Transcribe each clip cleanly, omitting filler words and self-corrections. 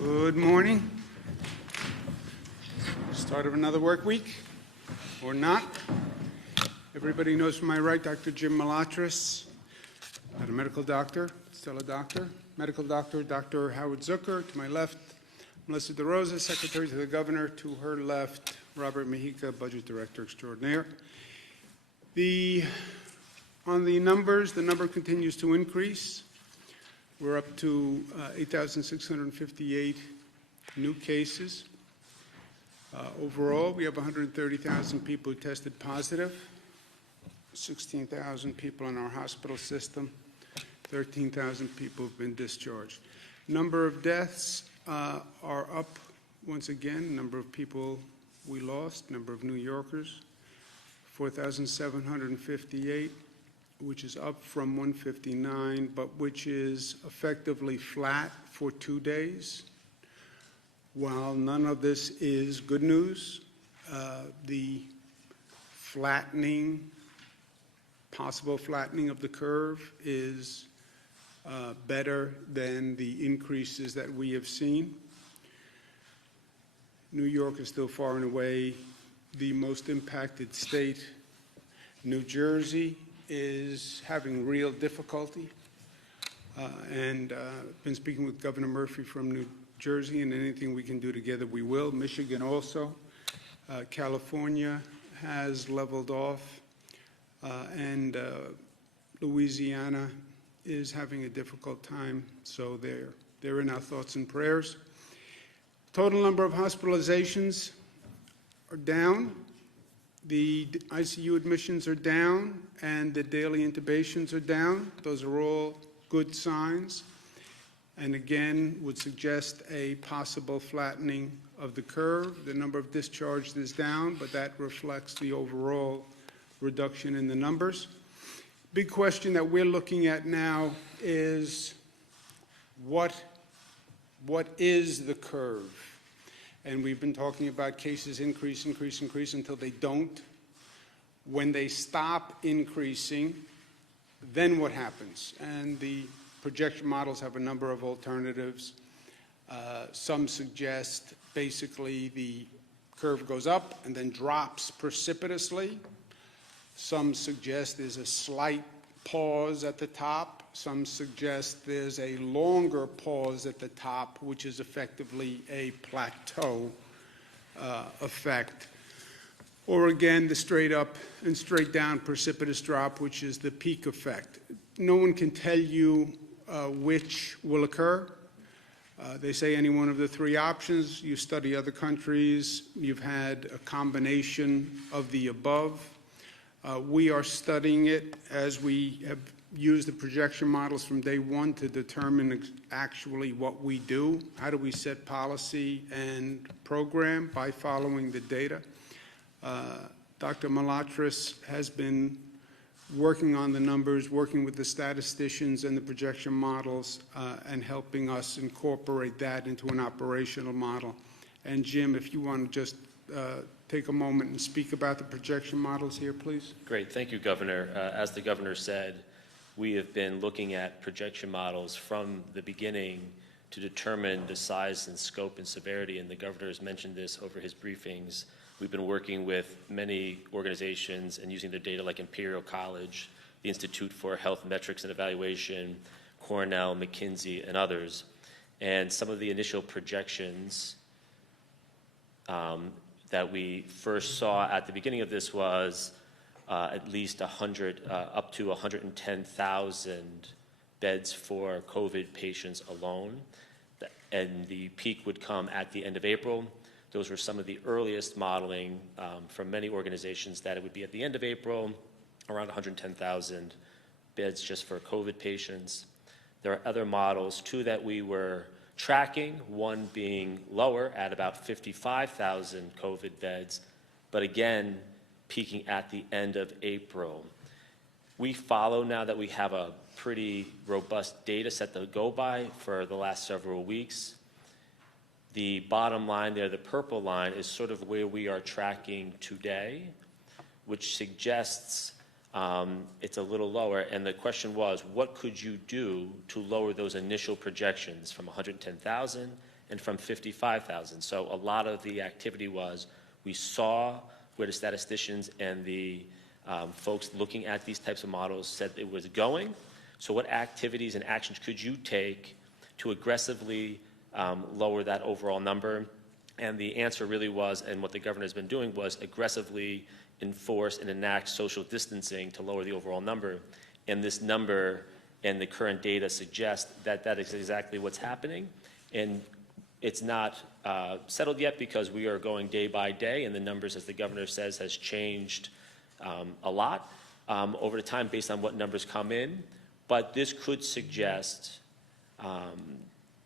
Good morning. Start of another work week, or not. Everybody knows from my right, Dr. Jim Malatras, not a medical doctor, still a doctor. Medical doctor, Dr. Howard Zucker. To my left, Melissa DeRosa, Secretary to the Governor. To her left, Robert Mejica, Budget Director Extraordinaire. On the numbers, the number continues to increase. We're up to 8,658 new cases. Overall, we have 130,000 people who tested positive, 16,000 people in our hospital system, 13,000 people have been discharged. Number of deaths are up once again. Number of people we lost, number of New Yorkers, 4,758. Which is up from 159, but which is effectively flat for 2 days. While none of this is good news, the possible flattening of the curve is better than the increases that we have seen. New York is still far and away the most impacted state. New Jersey is having real difficulty, and been speaking with Governor Murphy from New Jersey, and anything we can do together we will. Michigan also. California has leveled off, and Louisiana is having a difficult time, so they're in our thoughts and prayers. Total number of hospitalizations are down. The ICU admissions are down, and the daily intubations are down. Those are all good signs, and again would suggest a possible flattening of the curve. The number of discharged is down, but that reflects the overall reduction in the numbers. Big question that we're looking at now is what is the curve? And we've been talking about cases increase until they don't. When they stop increasing, then what happens? And the projection models have a number of alternatives. Some suggest basically the curve goes up and then drops precipitously. Some suggest there's a slight pause at the top. Some suggest there's a longer pause at the top, which is effectively a plateau effect. Or again, the straight up and straight down precipitous drop, which is the peak effect. No one can tell you which will occur. They say any one of the three options. You study other countries, you've had a combination of the above. We are studying it as we have used the projection models from day one to determine actually what we do. How do we set policy and program? By following the data. Dr. Malatras has been working on the numbers, working with the statisticians and the projection models, and helping us incorporate that into an operational model. And Jim, if you want to just take a moment and speak about the projection models here, please. Great. Thank you, Governor. As the Governor said, we have been looking at projection models from the beginning to determine the size and scope and severity, and the Governor has mentioned this over his briefings. We've been working with many organizations and using the data like Imperial College, the Institute for Health Metrics and Evaluation, Cornell, McKinsey, and others. And some of the initial projections that we first saw at the beginning of this was at least 100, up to 110,000 beds for COVID patients alone. And the peak would come at the end of April. Those were some of the earliest modeling from many organizations, that it would be at the end of April, around 110,000 beds just for COVID patients. There are other models, too, that we were tracking, one being lower at about 55,000 COVID beds, but again, peaking at the end of April. We follow now that we have a pretty robust data set to go by for the last several weeks. The bottom line there, the purple line, is sort of where we are tracking today, which suggests it's a little lower. And the question was, what could you do to lower those initial projections from 110,000 and from 55,000. So a lot of the activity was, we saw where the statisticians and the folks looking at these types of models said it was going. So what activities and actions could you take to aggressively lower that overall number? And the answer really was, and what the governor has been doing, was aggressively enforce and enact social distancing to lower the overall number. And this number and the current data suggest that that is exactly what's happening. And it's not settled yet because we are going day by day, and the numbers, as the governor says, has changed a lot over the time based on what numbers come in. But this could suggest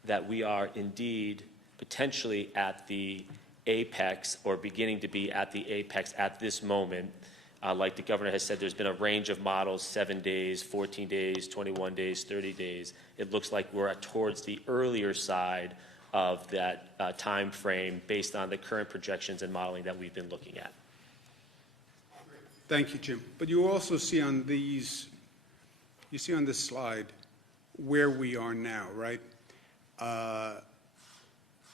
that we are indeed potentially at the apex, or beginning to be at the apex at this moment. Like the governor has said, there's been a range of models, 7 days, 14 days, 21 days, 30 days. It looks like we're towards the earlier side of that time frame based on the current projections and modeling that we've been looking at. Thank you, Jim. But you also see on these, you see on this slide where we are now, right?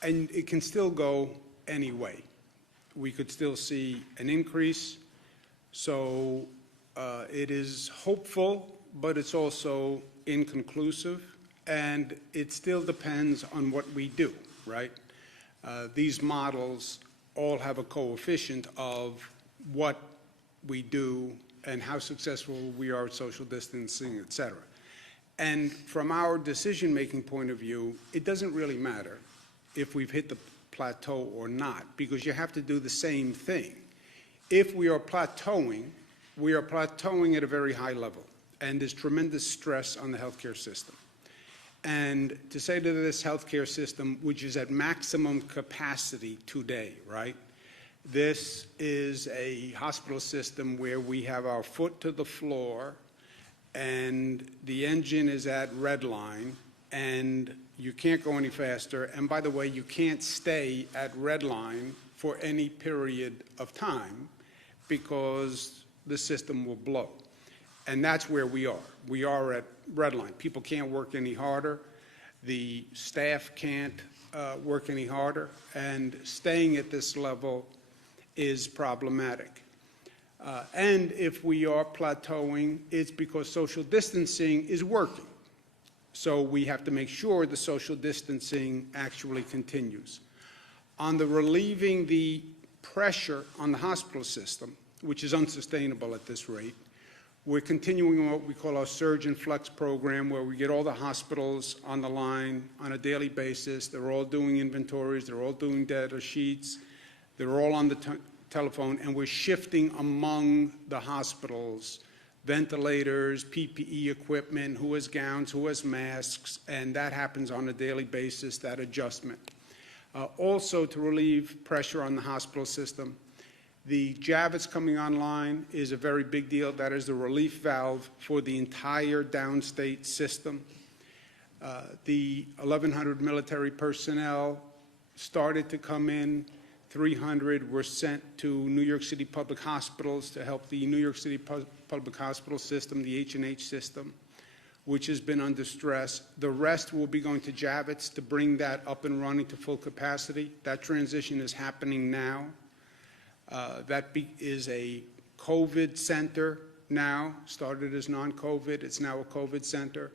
And it can still go any way. We could still see an increase. So it is hopeful, but it's also inconclusive. And it still depends on what we do, right? These models all have a coefficient of what we do and how successful we are at social distancing, et cetera. And from our decision-making point of view, it doesn't really matter if we've hit the plateau or not, because you have to do the same thing. If we are plateauing at a very high level, and there's tremendous stress on the healthcare system. And to say to this healthcare system, which is at maximum capacity today, right? This is a hospital system where we have our foot to the floor and the engine is at red line and you can't go any faster. And by the way, you can't stay at red line for any period of time because the system will blow. And that's where we are. We are at red line. People can't work any harder. The staff can't work any harder. And staying at this level is problematic. And if we are plateauing, it's because social distancing is working. So we have to make sure the social distancing actually continues. On the relieving the pressure on the hospital system, which is unsustainable at this rate, we're continuing what we call our Surge and Flex program, where we get all the hospitals on the line on a daily basis. They're all doing inventories. They're all doing data sheets. They're all on the telephone, and we're shifting among the hospitals, ventilators, PPE equipment, who has gowns, who has masks, and that happens on a daily basis, that adjustment. Also, to relieve pressure on the hospital system, the Javits coming online is a very big deal. That is the relief valve for the entire downstate system. The 1,100 military personnel started to come in. 300 were sent to New York City public hospitals to help the New York City public hospital system, the H&H system, which has been under stress. The rest will be going to Javits to bring that up and running to full capacity. That transition is happening now. That is a COVID center now, started as non-COVID. It's now a COVID center.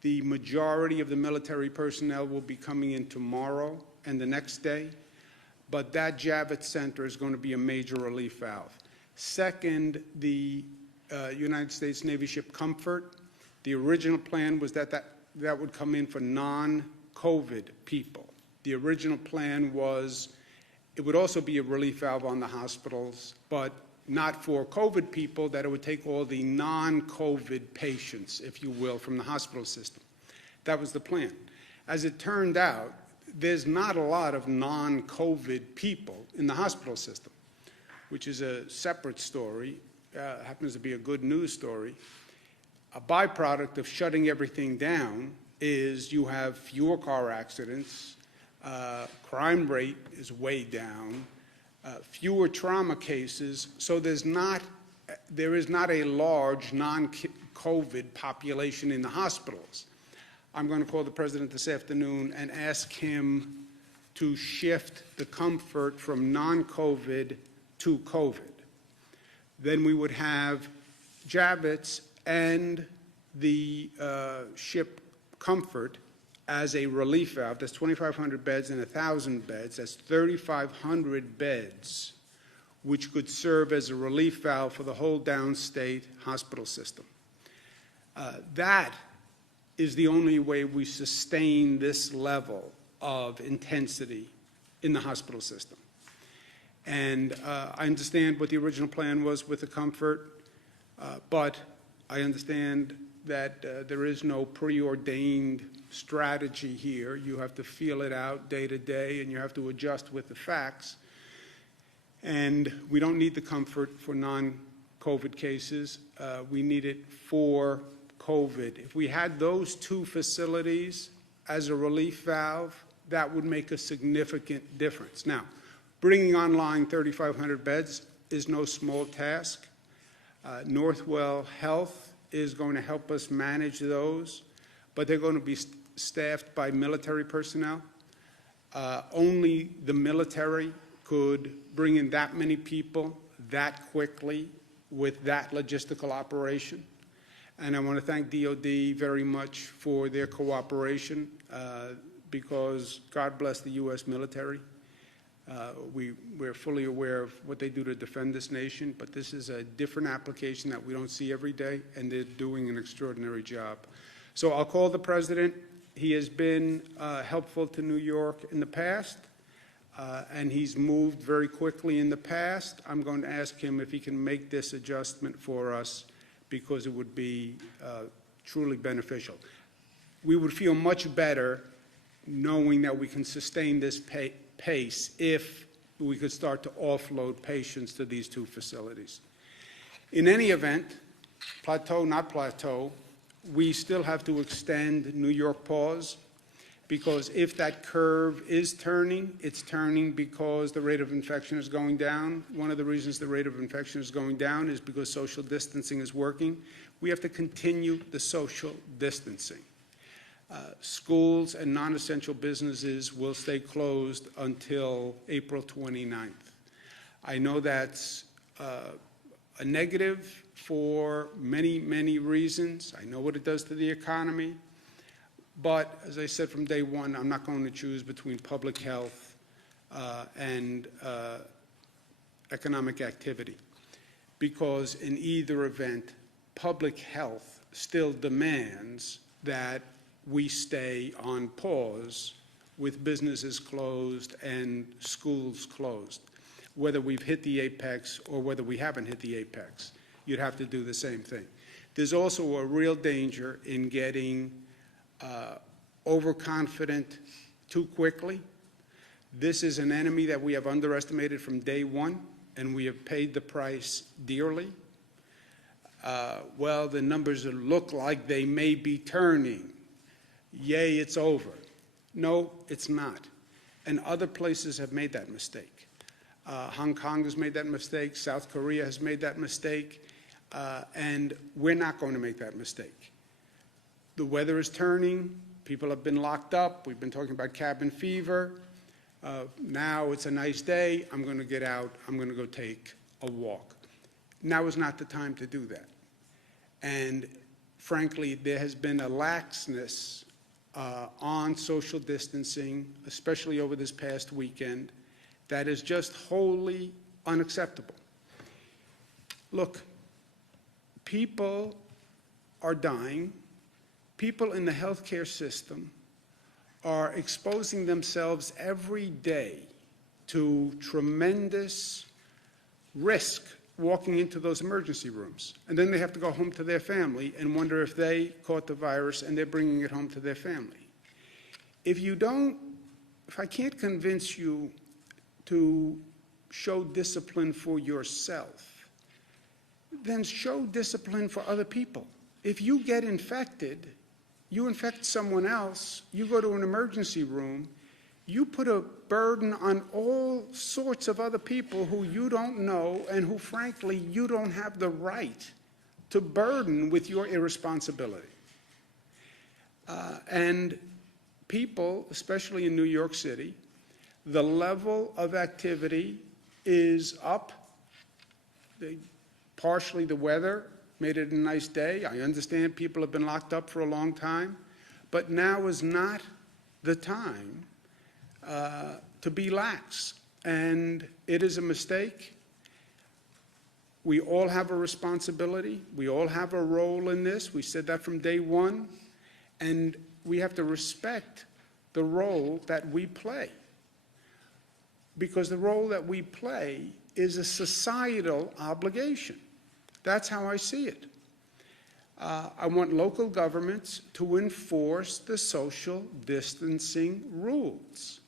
The majority of the military personnel will be coming in tomorrow and the next day. But that Javits Center is going to be a major relief valve. Second, the United States Navy ship Comfort. The original plan was that would come in for non-COVID people. The original plan was it would also be a relief valve on the hospitals, but not for COVID people, that it would take all the non-COVID patients, if you will, from the hospital system. That was the plan. As it turned out, there's not a lot of non-COVID people in the hospital system, which is a separate story, happens to be a good news story. A byproduct of shutting everything down is you have fewer car accidents, crime rate is way down, fewer trauma cases, so there is not a large non-COVID population in the hospitals. I'm going to call the president this afternoon and ask him to shift the comfort from non-COVID to COVID. Then we would have Javits and the ship Comfort as a relief valve. That's 2,500 beds and 1,000 beds. That's 3,500 beds, which could serve as a relief valve for the whole downstate hospital system. That is the only way we sustain this level of intensity in the hospital system. And I understand what the original plan was with the Comfort, but I understand that there is no preordained strategy here. You have to feel it out day to day, and you have to adjust with the facts. And we don't need the Comfort for non-COVID cases. We need it for COVID. If we had those two facilities as a relief valve, that would make a significant difference. Now, bringing online 3,500 beds is no small task. Northwell Health is going to help us manage those, but they're going to be staffed by military personnel. Only the military could bring in that many people that quickly with that logistical operation. And I want to thank DOD very much for their cooperation because God bless the U.S. military. We're fully aware of what they do to defend this nation, but this is a different application that we don't see every day, and they're doing an extraordinary job. So I'll call the president. He has been helpful to New York in the past, and he's moved very quickly in the past. I'm going to ask him if he can make this adjustment for us because it would be truly beneficial. We would feel much better knowing that we can sustain this pace if we could start to offload patients to these two facilities. In any event, plateau, not plateau, we still have to extend New York pause because if that curve is turning, it's turning because the rate of infection is going down. One of the reasons the rate of infection is going down is because social distancing is working. We have to continue the social distancing. Schools and non-essential businesses will stay closed until April 29th. I know that's a negative for many, many reasons. I know what it does to the economy. But as I said from day one, I'm not going to choose between public health and economic activity because in either event, public health still demands that we stay on pause with businesses closed and schools closed. Whether we've hit the apex or whether we haven't hit the apex, you'd have to do the same thing. There's also a real danger in getting overconfident too quickly. This is an enemy that we have underestimated from day one, and we have paid the price dearly. Well, the numbers look like they may be turning. Yay, it's over. No, it's not. And other places have made that mistake. Hong Kong has made that mistake. South Korea has made that mistake. And we're not going to make that mistake. The weather is turning. People have been locked up. We've been talking about cabin fever. Now it's a nice day. I'm going to get out. I'm going to go take a walk. Now is not the time to do that. And frankly, there has been a laxness on social distancing, especially over this past weekend, that is just wholly unacceptable. Look, people are dying. People in the healthcare system are exposing themselves every day to tremendous risk walking into those emergency rooms. And then they have to go home to their family and wonder if they caught the virus and they're bringing it home to their family. If I can't convince you to show discipline for yourself, then show discipline for other people. If you get infected, you infect someone else, you go to an emergency room, you put a burden on all sorts of other people who you don't know and who, frankly, you don't have the right to burden with your irresponsibility. And people, especially in New York City, The level of activity is up. Partially the weather made it a nice day. I understand people have been locked up for a long time, but now is not the time to be lax. And it is a mistake. We all have a responsibility. We all have a role in this. We said that from day one. And we have to respect the role that we play. Because the role that we play is a societal obligation. That's how I see it. I want local governments to enforce the social distancing rules.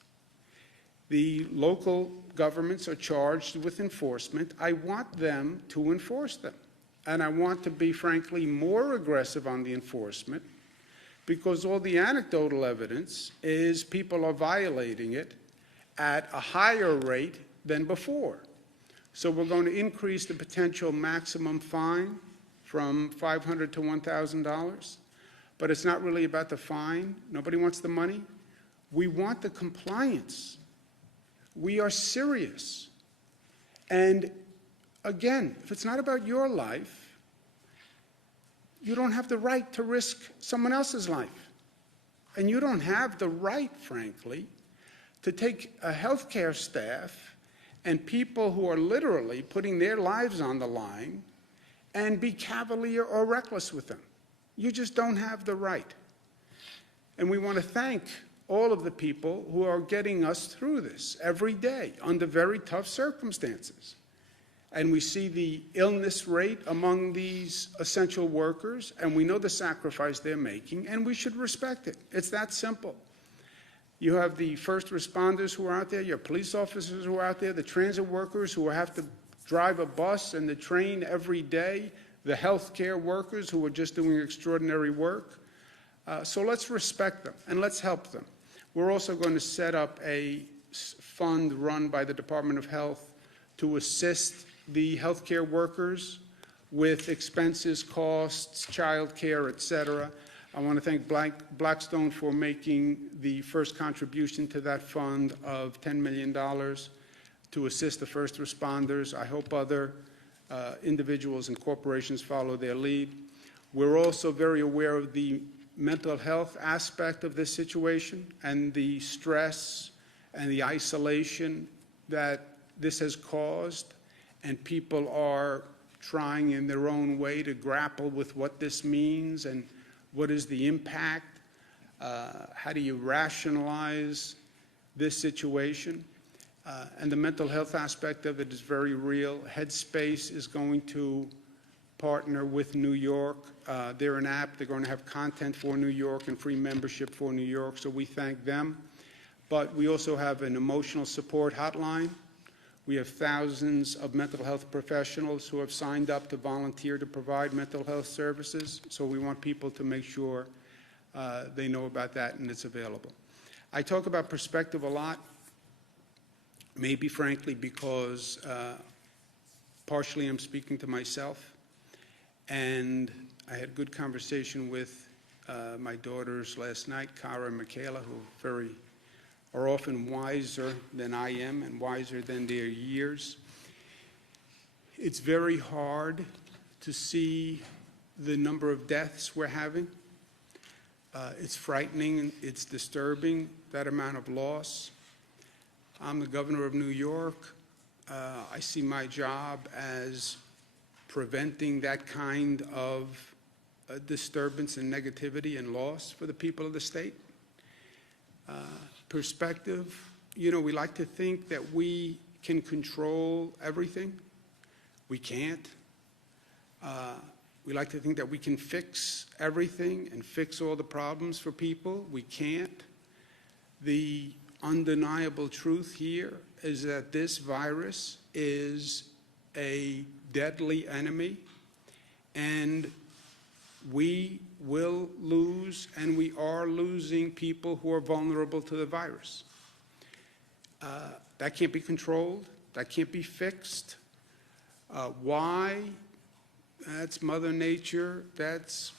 The local governments are charged with enforcement. I want them to enforce them. And I want to be, frankly, more aggressive on the enforcement, because all the anecdotal evidence is people are violating it at a higher rate than before. So we're going to increase the potential maximum fine from $500 to $1,000. But it's not really about the fine. Nobody wants the money. We want the compliance. We are serious. And again, if it's not about your life, you don't have the right to risk someone else's life. And you don't have the right, frankly, to take a healthcare staff and people who are literally putting their lives on the line and be cavalier or reckless with them. You just don't have the right. And we want to thank all of the people who are getting us through this every day under very tough circumstances. And we see the illness rate among these essential workers, and we know the sacrifice they're making, and we should respect it. It's that simple. You have the first responders who are out there, your police officers who are out there, the transit workers who have to drive a bus and the train every day, the healthcare workers who are just doing extraordinary work. So let's respect them and let's help them. We're also going to set up a fund run by the Department of Health to assist the healthcare workers with expenses, costs, child care, et cetera. I want to thank Blackstone for making the first contribution to that fund of $10 million to assist the first responders. I hope other individuals and corporations follow their lead. We're also very aware of the mental health aspect of this situation and the stress and the isolation that this has caused, and people are trying in their own way to grapple with what this means and what is the impact, how do you rationalize this situation. And the mental health aspect of it is very real. Headspace is going to partner with New York. They're an app. They're going to have content for New York and free membership for New York, so we thank them. But we also have an emotional support hotline. We have thousands of mental health professionals who have signed up to volunteer to provide mental health services, so we want people to make sure they know about that and it's available. I talk about perspective a lot, maybe frankly because partially I'm speaking to myself. And I had a good conversation with my daughters last night, Cara and Michaela, who are often wiser than I am and wiser than their years. It's very hard to see the number of deaths we're having. It's frightening, it's disturbing, that amount of loss. I'm the governor of New York. I see my job as preventing that kind of disturbance and negativity and loss for the people of the state. Perspective, you know, we like to think that we can control everything. We can't. We like to think that we can fix everything and fix all the problems for people. We can't. The undeniable truth here is that this virus is a deadly enemy, and we will lose, and we are losing people who are vulnerable to the virus. That can't be controlled. That can't be fixed. Why? That's Mother Nature. That's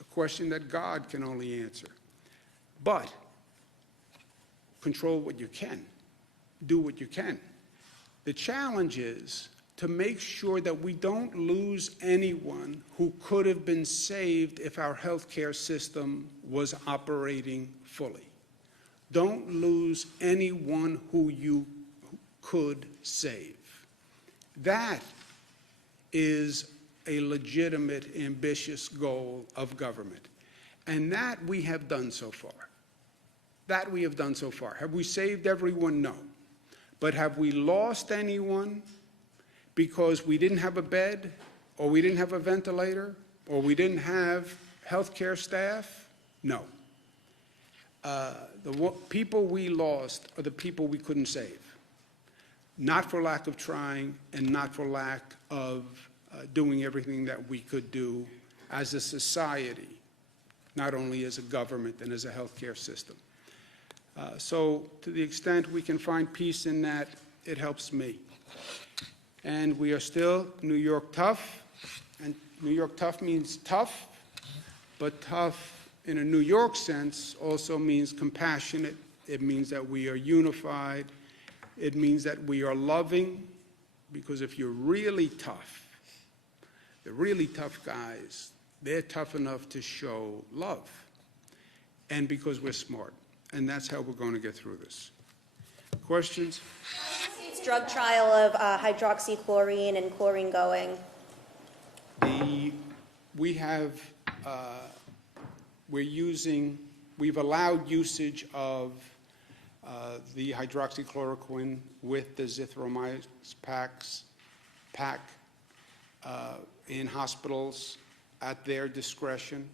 a question that God can only answer. But control what you can. do what you can. The challenge is to make sure that we don't lose anyone who could have been saved if our healthcare system was operating fully. Don't lose anyone who you could save. That is a legitimate, ambitious goal of government. And that we have done so far. That we have done so far. Have we saved everyone? No. But have we lost anyone because we didn't have a bed, or we didn't have a ventilator, or we didn't have healthcare staff? No. The people we lost are the people we couldn't save. Not for lack of trying, and not for lack of doing everything that we could do as a society, not only as a government and as a healthcare system. So to the extent we can find peace in that, it helps me. And we are still New York tough, and New York tough means tough, but tough in a New York sense also means compassionate. It means that we are unified. It means that we are loving, because if you're really tough, the really tough guys, they're tough enough to show love, and because we're smart. And that's how we're going to get through this. Questions? State's drug trial of hydroxychloroquine and chlorine going. We've allowed usage of the hydroxychloroquine with the zithromycin pack in hospitals at their discretion.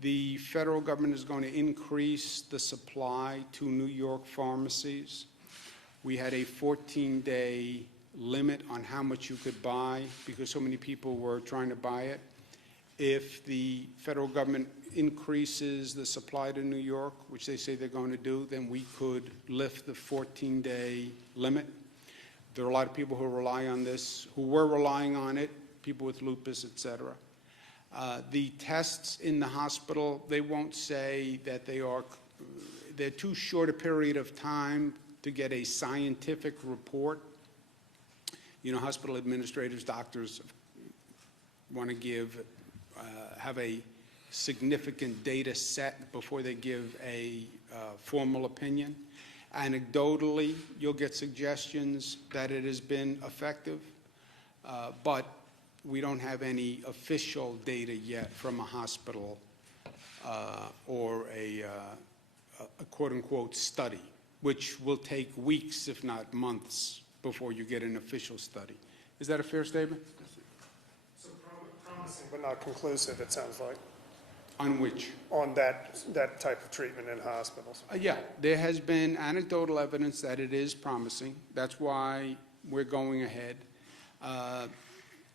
The federal government is going to increase the supply to New York pharmacies. We had a 14-day limit on how much you could buy because so many people were trying to buy it. If the federal government increases the supply to New York, which they say they're going to do, then we could lift the 14-day limit. There are a lot of people who rely on this, who were relying on it, people with lupus, et cetera. The tests in the hospital, they won't say that they're too short a period of time to get a scientific report. You know, hospital administrators, doctors want to have a significant data set before they give a formal opinion. Anecdotally, you'll get suggestions that it has been effective, but we don't have any official data yet from a hospital or a quote-unquote study, which will take weeks, if not months, before you get an official study. Is that a fair statement? So promising but not conclusive, it sounds like. On which? On that type of treatment in hospitals. Yeah, there has been anecdotal evidence that it is promising. That's why we're going ahead.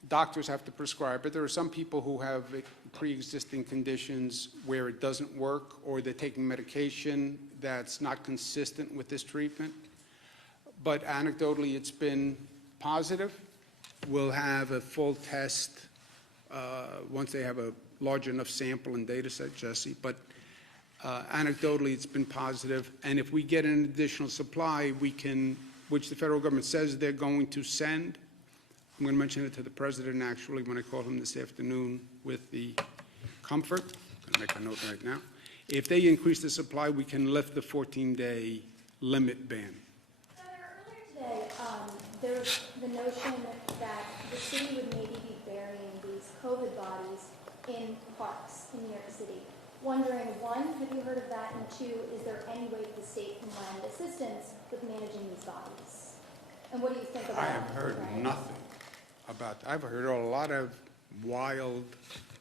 Doctors have to prescribe it. There are some people who have pre-existing conditions where it doesn't work, or they're taking medication that's not consistent with this treatment. But anecdotally, it's been positive. We'll have a full test once they have a large enough sample and data set, Jesse. But anecdotally, it's been positive. And if we get an additional supply, we can, which the federal government says they're going to send. I'm going to mention it to the president, actually, when I call him this afternoon with the comfort. I'm going to make a note right now. If they increase the supply, we can lift the 14-day limit ban. Earlier today, there was the notion that the city would maybe be burying these COVID bodies in parks in New York City. Wondering, one, have you heard of that? And two, is there any way the state can lend assistance with managing these bodies? And what do you think about that? I have heard nothing about that. I've heard a lot of wild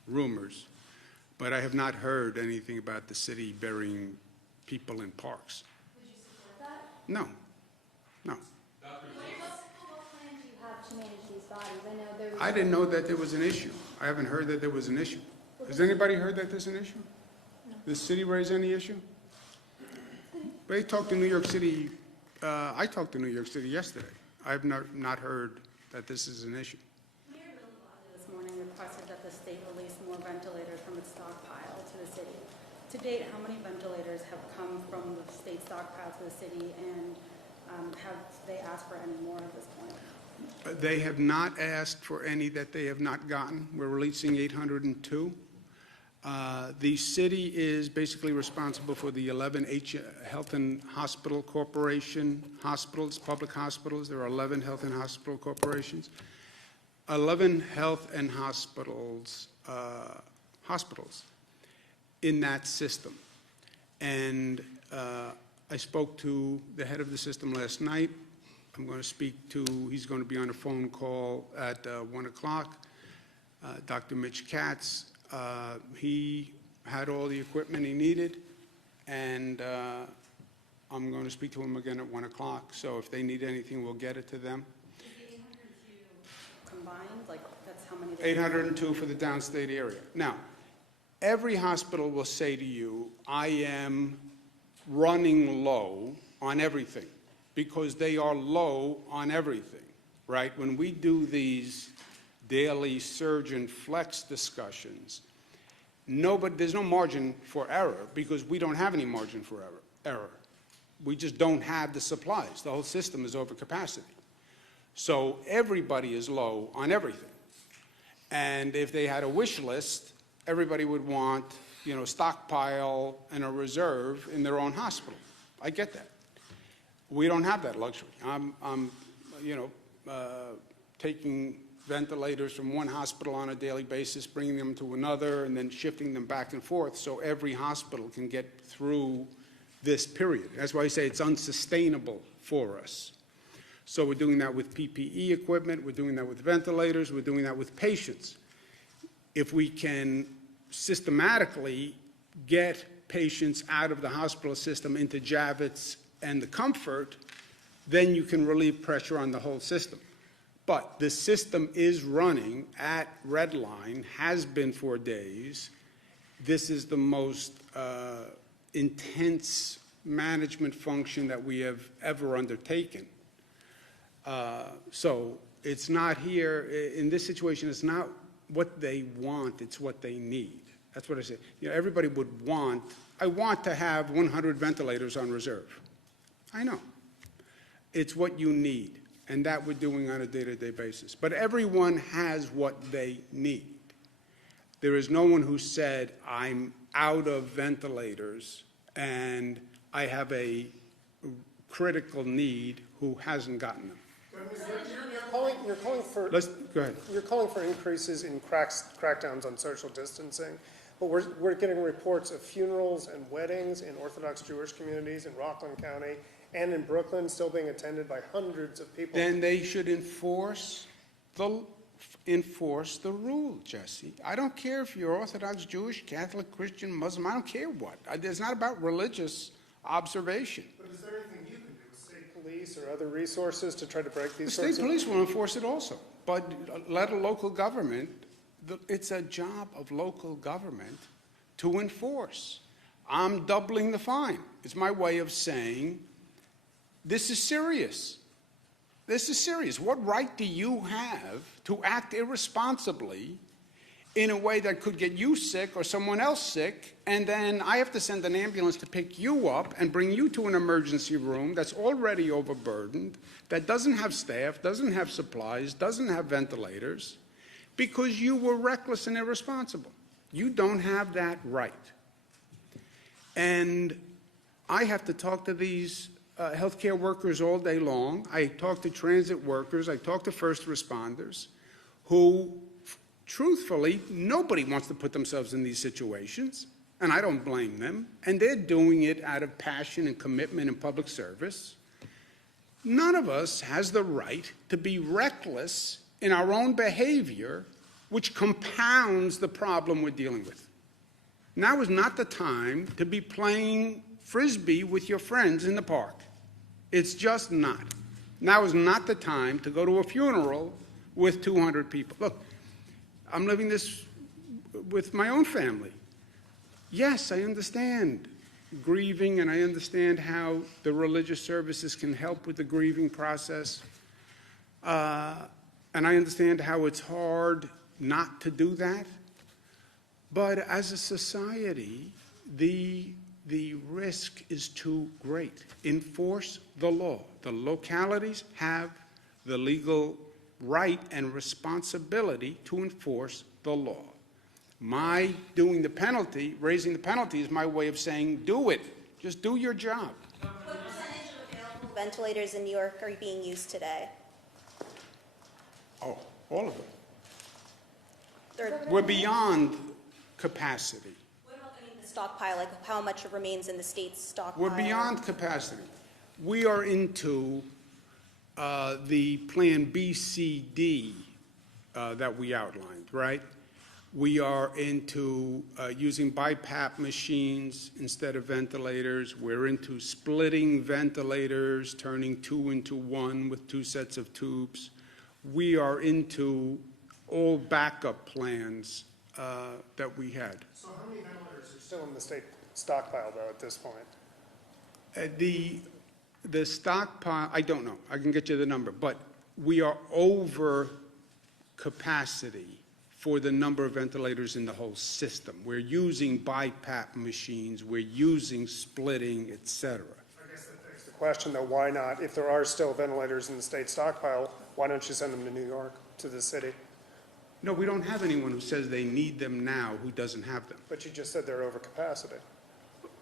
rumors, but I have not heard anything about the city burying people in parks. Would you support that? No, no. What plan do you have to manage these bodies? I know there was... I didn't know that there was an issue. I haven't heard that there was an issue. Has anybody heard that there's an issue? No. Did the city raise any issue? They talked to New York City. I talked to New York City yesterday. I have not heard that this is an issue. Mayor Bill de Blasio this morning requested that the state release more ventilators from its stockpile to the city. To date, how many ventilators have come from the state stockpile to the city, and Have they asked for any more at this point? They have not asked for any that they have not gotten. We're releasing 802. The city is basically responsible for the 11 Health and Hospital Corporation hospitals, public hospitals. There are 11 health and hospital corporations. 11 health and hospitals in that system. And I spoke to the head of the system last night. I'm going to speak to, he's going to be on a phone call at 1 o'clock, Dr. Mitch Katz. He had all the equipment he needed, and I'm going to speak to him again at 1 o'clock. So if they need anything, we'll get it to them. Combined, like, that's how many? 802 for the downstate area. Now, every hospital will say to you, I am running low on everything, because they are low on everything, right? When we do these daily surgeon flex discussions, there's no margin for error, because we don't have any margin for error. We just don't have the supplies. The whole system is over capacity. So everybody is low on everything. And if they had a wish list, everybody would want, stockpile and a reserve in their own hospital. I get that. We don't have that luxury. I'm taking ventilators from one hospital on a daily basis, bringing them to another, and then shifting them back and forth so every hospital can get through this period. That's why I say it's unsustainable for us. So we're doing that with PPE equipment, we're doing that with ventilators, we're doing that with patients. If we can systematically get patients out of the hospital system into Javits and the Comfort, then you can relieve pressure on the whole system. But the system is running at red line, has been for days. This is the most intense management function that we have ever undertaken. So it's not here, in this situation, it's not what they want, it's what they need. That's what I say. Everybody would want, I want to have 100 ventilators on reserve. I know. It's what you need, and that we're doing on a day-to-day basis. But everyone has what they need. There is no one who said, I'm out of ventilators and I have a critical need who hasn't gotten them. You're calling for. Go ahead. You're calling for increases in crackdowns on social distancing, but we're getting reports of funerals and weddings in Orthodox Jewish communities in Rockland County and in Brooklyn still being attended by hundreds of people. Then they should enforce the rule, Jesse. I don't care if you're Orthodox Jewish, Catholic, Christian, Muslim. I don't care what. It's not about religious observation. But is there anything you can do with state police or other resources to try to break these The state police will enforce it also, but let a local government, it's a job of local government to enforce. I'm doubling the fine. It's my way of saying, this is serious. This is serious. What right do you have to act irresponsibly in a way that could get you sick or someone else sick, and then I have to send an ambulance to pick you up and bring you to an emergency room that's already overburdened, that doesn't have staff, doesn't have supplies, doesn't have ventilators, because you were reckless and irresponsible. You don't have that right. And I have to talk to these healthcare workers all day long. I talk to transit workers. I talk to first responders who, truthfully, nobody wants to put themselves in these situations, and I don't blame them. And they're doing it out of passion and commitment and public service. None of us has the right to be reckless in our own behavior, which compounds the problem we're dealing with. Now is not the time to be playing Frisbee with your friends in the park. It's just not. Now is not the time to go to a funeral with 200 people. Look, I'm living this with my own family. Yes, I understand grieving, and I understand how the religious services can help with the grieving process. And I understand how it's hard not to do that. But as a society, the risk is too great. Enforce the law. The localities have the legal right and responsibility to enforce the law. My doing the penalty, raising the penalty, is my way of saying, do it. Just do your job. What percentage of available ventilators in New York are being used today? Oh, all of them. They're- We're beyond capacity. What about the stockpile, like how much remains in the state's stockpile? We're beyond capacity. We are into the Plan B, C, D that we outlined, right? We are into using BiPAP machines instead of ventilators. We're into splitting ventilators, turning 2 into 1 with 2 sets of tubes. We are into all backup plans that we had. So how many ventilators are still in the state stockpile, though, at this point? The stockpile, I don't know. I can get you the number, but we are over capacity for the number of ventilators in the whole system. We're using BiPAP machines, we're using splitting, et cetera. I guess that begs the question, though, why not, if there are still ventilators in the state stockpile, why don't you send them to New York, to the city? No, we don't have anyone who says they need them now who doesn't have them. But you just said they're over capacity.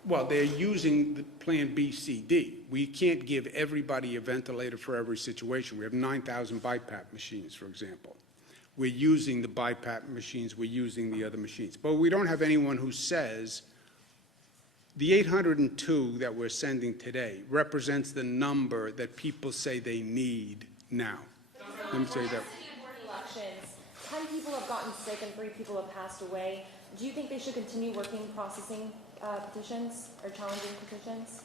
Well, they're using the Plan B, C, D. We can't give everybody a ventilator for every situation. We have 9,000 BiPAP machines, for example. We're using the BiPAP machines, we're using the other machines. But we don't have anyone who says the 802 that we're sending today represents the number that people say they need now. Let me say that. Elections, 10 people have gotten sick and 3 people have passed away. Do you think they should continue working processing petitions or challenging petitions?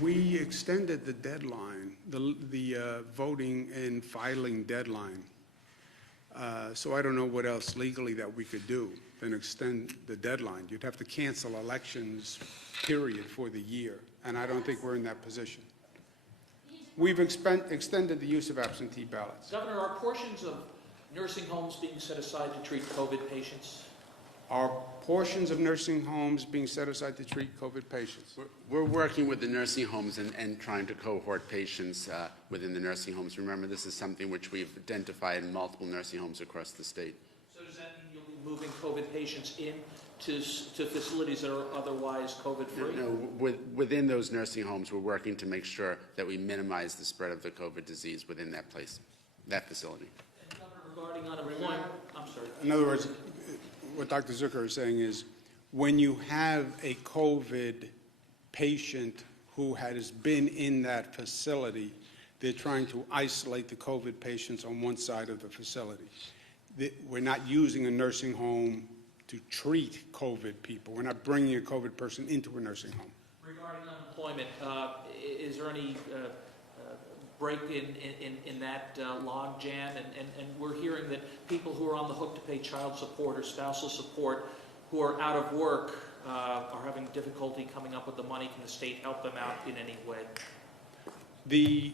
We extended the deadline, the voting and filing deadline. So I don't know what else legally that we could do than extend the deadline. You'd have to cancel elections, period, for the year, and I don't think we're in that position. We've extended the use of absentee ballots. Governor, are portions of nursing homes being set aside to treat COVID patients? Are portions of nursing homes being set aside to treat COVID patients? We're working with the nursing homes and trying to cohort patients within the nursing homes. Remember, this is something which we've identified in multiple nursing homes across the state. So does that mean you'll be moving COVID patients in to facilities that are otherwise COVID-free? No, within those nursing homes, we're working to make sure that we minimize the spread of the COVID disease within that place, that facility. And Governor, regarding unemployment, I'm sorry. In other words, what Dr. Zucker is saying is when you have a COVID patient who has been in that facility, they're trying to isolate the COVID patients on one side of the facility. We're not using a nursing home to treat COVID people. We're not bringing a COVID person into a nursing home. Regarding unemployment, is there any break in that log jam? And we're hearing that people who are on the hook to pay child support or spousal support who are out of work are having difficulty coming up with the money. Can the state help them out in any way? The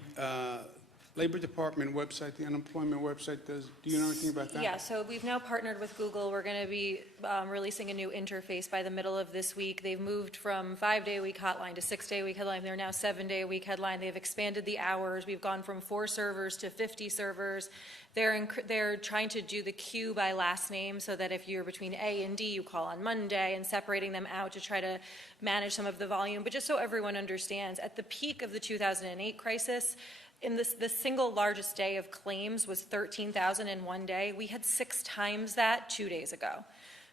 Labor Department website, the unemployment website, do you know anything about that? Yeah, so we've now partnered with Google. We're going to be releasing a new interface by the middle of this week. They've moved from 5-day-a-week hotline to 6-day-a-week headline. They're now 7-day-a-week headline. They've expanded the hours. We've gone from 4 servers to 50 servers. They're trying to do the queue by last name so that if you're between A and D, you call on Monday, and separating them out to try to manage some of the volume. But just so everyone understands, at the peak of the 2008 crisis, the single largest day of claims was 13,000 in one day. We had 6 times that 2 days ago.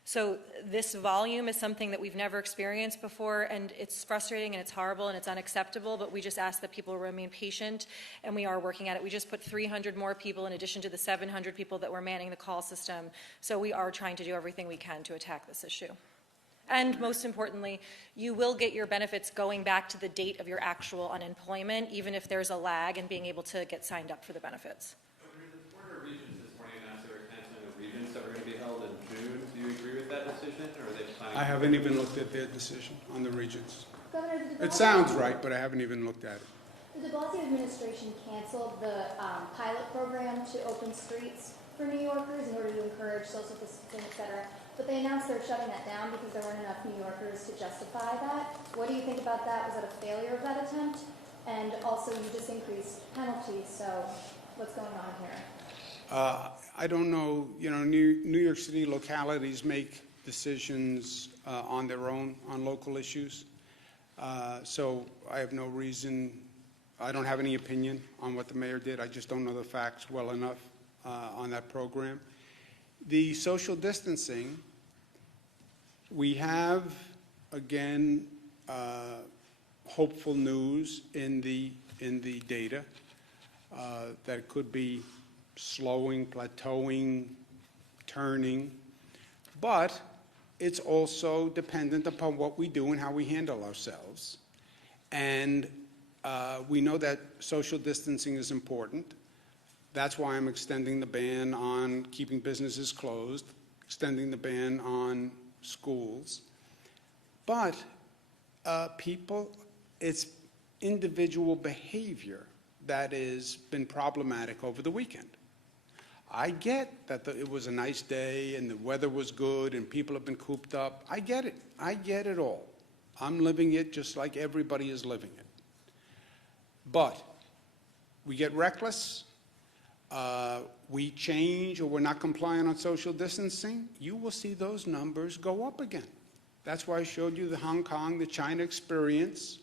So this volume is something that we've never experienced before, and it's frustrating and it's horrible and it's unacceptable, but we just ask that people remain patient, and we are working at it. We just put 300 more people in addition to the 700 people that were manning the call system. So we are trying to do everything we can to attack this issue. And most importantly, you will get your benefits going back to the date of your actual unemployment, even if there's a lag in being able to get signed up for the benefits. The Board of Regents this morning announced they were canceling the Regents that were going to be held in June. Do you agree with that decision, or are they planning? I haven't even looked at their decision on the Regents. Governor, It sounds right, but I haven't even looked at it. The de Blasio administration canceled the pilot program to open streets for New Yorkers in order to encourage social distancing, et cetera. But they announced they're shutting that down because there weren't enough New Yorkers to justify that. What do you think about that? Was that a failure of that attempt? And also, you just increased penalties, so what's going on here? I don't know, New York City localities make decisions on their own on local issues. So I have no reason, I don't have any opinion on what the mayor did. I just don't know the facts well enough on that program. The social distancing, we have, again, hopeful news in the data that it could be slowing, plateauing, turning, but it's also dependent upon what we do and how we handle ourselves. And we know that social distancing is important. That's why I'm extending the ban on keeping businesses closed, extending the ban on schools. But people, it's individual behavior that has been problematic over the weekend. I get that it was a nice day and the weather was good and people have been cooped up. I get it. I get it all. I'm living it just like everybody is living it. But we get reckless, we change, or we're not compliant on social distancing, you will see those numbers go up again. That's why I showed you the Hong Kong, the China experience.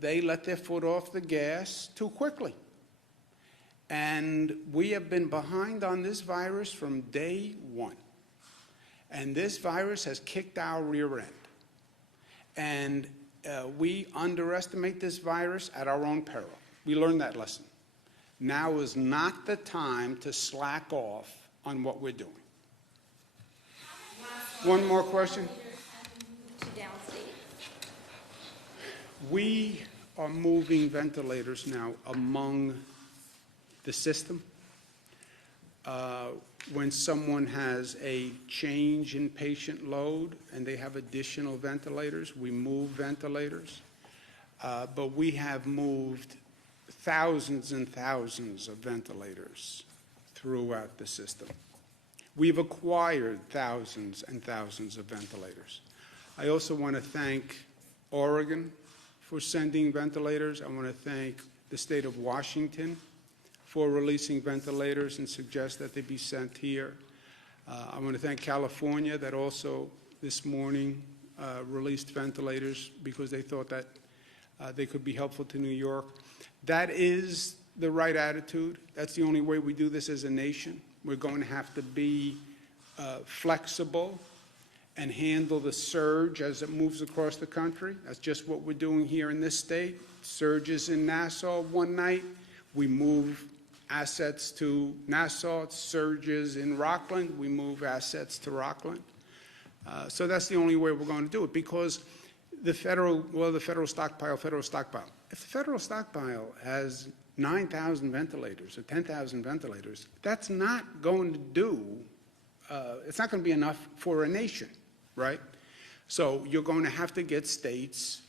They let their foot off the gas too quickly. And we have been behind on this virus from day one. And this virus has kicked our rear end. And we underestimate this virus at our own peril. We learned that lesson. Now is not the time to slack off on what we're doing. One more question. To downstate. We are moving ventilators now among the system. When someone has a change in patient load and they have additional ventilators, we move ventilators. But we have moved thousands and thousands of ventilators throughout the system. We've acquired thousands and thousands of ventilators. I also want to thank Oregon for sending ventilators. I want to thank the state of Washington for releasing ventilators and suggest that they be sent here. I want to thank California that also this morning released ventilators because they thought that they could be helpful to New York. That is the right attitude. That's the only way we do this as a nation. We're going to have to be flexible and handle the surge as it moves across the country. That's just what we're doing here in this state. Surges in Nassau one night, we move assets to Nassau. Surges in Rockland, we move assets to Rockland. So that's the only way we're going to do it because the federal stockpile. If the federal stockpile has 9,000 ventilators or 10,000 ventilators, that's not going to do, it's not going to be enough for a nation, right? So you're going to have to get states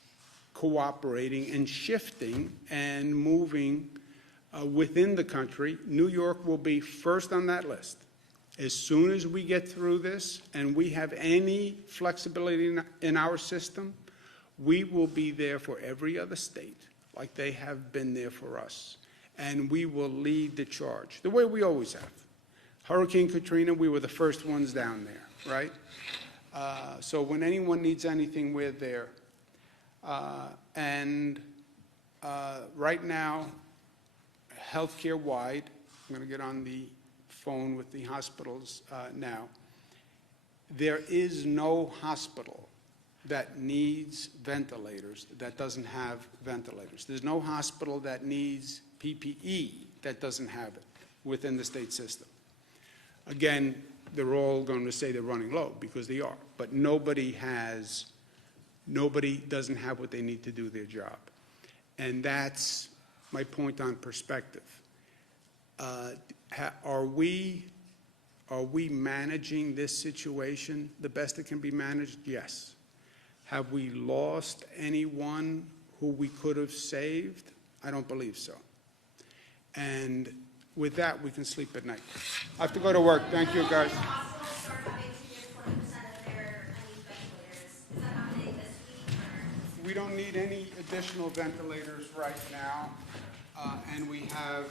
cooperating and shifting and moving within the country. New York will be first on that list. As soon as we get through this and we have any flexibility in our system, we will be there for every other state like they have been there for us. And we will lead the charge, the way we always have. Hurricane Katrina, we were the first ones down there, right? So when anyone needs anything, we're there. Right now, healthcare-wide, I'm going to get on the phone with the hospitals now. There is no hospital that needs ventilators that doesn't have ventilators. There's no hospital that needs PPE that doesn't have it within the state system. Again, they're all going to say they're running low because they are, but nobody doesn't have what they need to do their job. And that's my point on perspective. Are we managing this situation the best it can be managed? Yes. Have we lost anyone who we could have saved? I don't believe so. And with that, we can sleep at night. I have to go to work. Thank you, guys. we don't need any additional ventilators right now. And we have,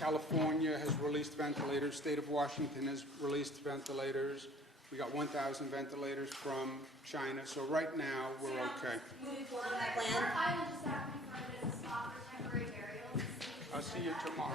California has released ventilators, state of Washington has released ventilators. We got 1,000 ventilators from China, so right now, we're okay. Plan. I will just have to confirm it as a spot for temporary burials. I'll see you tomorrow.